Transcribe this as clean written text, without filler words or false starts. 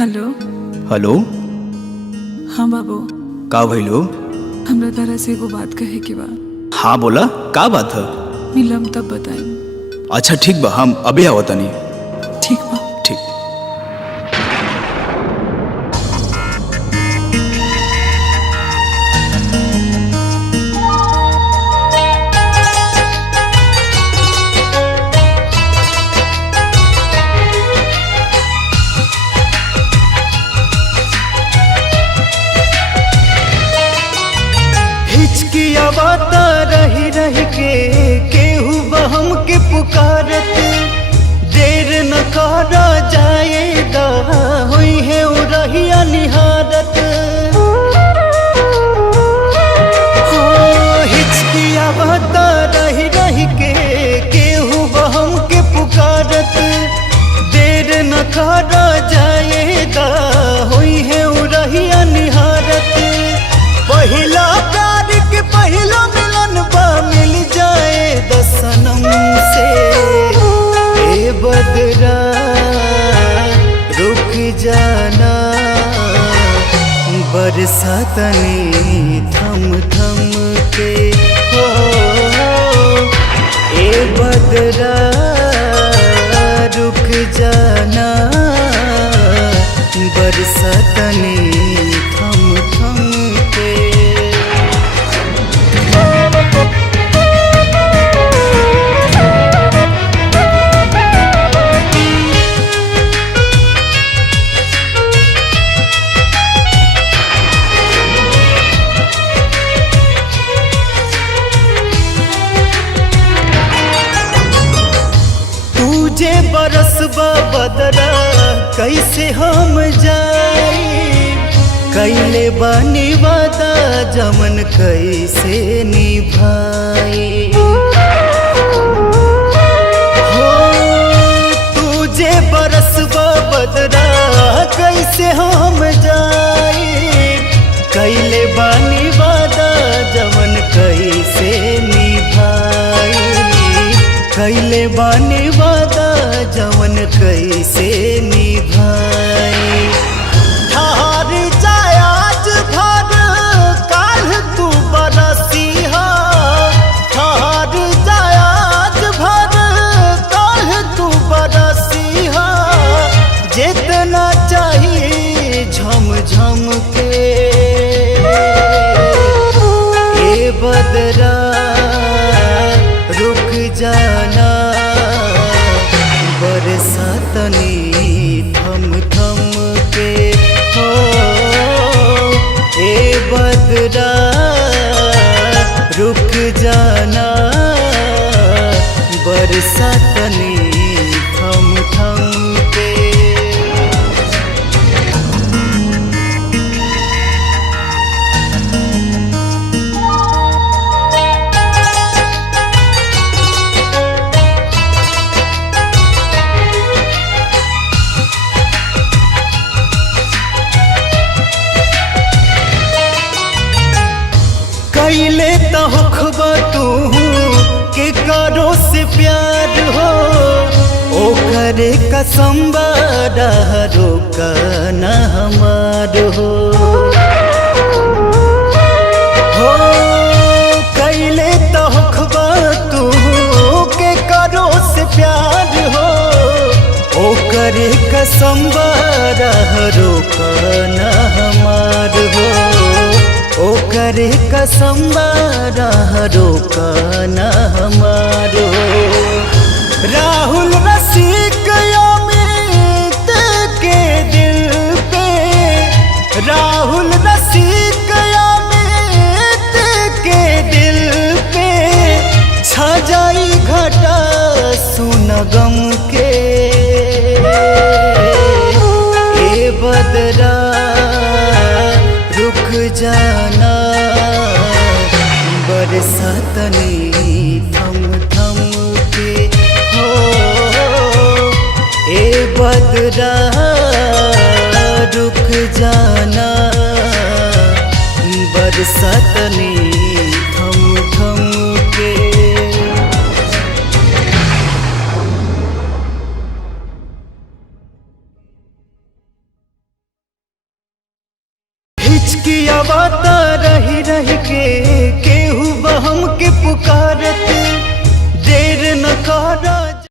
Hello. Hello. हाँ बाबू, का भइलो? हमरा तारा से एगो बात कहे के बा। हाँ बोला, का बात है? मिलम तब बताई। अच्छा ठीक बा, हम अभी आवतनी। ठीक बा। ठीक। हिचकियावाता रही रही के केहू बहम के पुकारत, देर न करा जाएगा हुई है उरहिया निहारत। हो हिचकियावाता रही रही के केहू बहम के पुकारत, देर न करा जाएगा हुई है उरहिया निहारत। पहिला पहिला मिलन बा मिल जाए दसनम से, ए बदरा रुक जाना बरसातनी थम थम के। हो ए बदरा रुक जाना बरसातनी थम थम के। तुझे बरसबा बदरा कैसे हम जाई, कैले बानी वादा जमन कैसे निभाई। हो तुझे बरसबा बदरा कैसे हम जाई, कैले बानी वादा जमन कैसे निभाई। कैले बानी वादा जवन कैसे निभाई। ठहर जाए आज भर काल तू बरसिहा, ठहर जाए आज भर काल तू बरसिहा। जितना चाहिए झम झम के, ए बदरा रुक जाना बरसातनी थम थम के। हो ए बदरा रुक जाना बरसातनी थम थम के। कैले तहखबा तू के करो से प्यार हो, ओ करे कसम बारो का न हमार हो। हो कैले तहखबा तू के करो से प्यार हो, ओ करे कसम बारो का न हमार हो। ओ करे कसम बारो का न हमारो। राहुल रसिक अमित के दिल पे, राहुल रसिक अमित के दिल पे छा जाई घटा सुन गम के। ए बदरा रुक जाना बरसातनी थम थम के। हो ए बदरा रुक जाना बरसातनी थम थम के। गवाता रही रही के केहू बहम के पुकारत देर न करा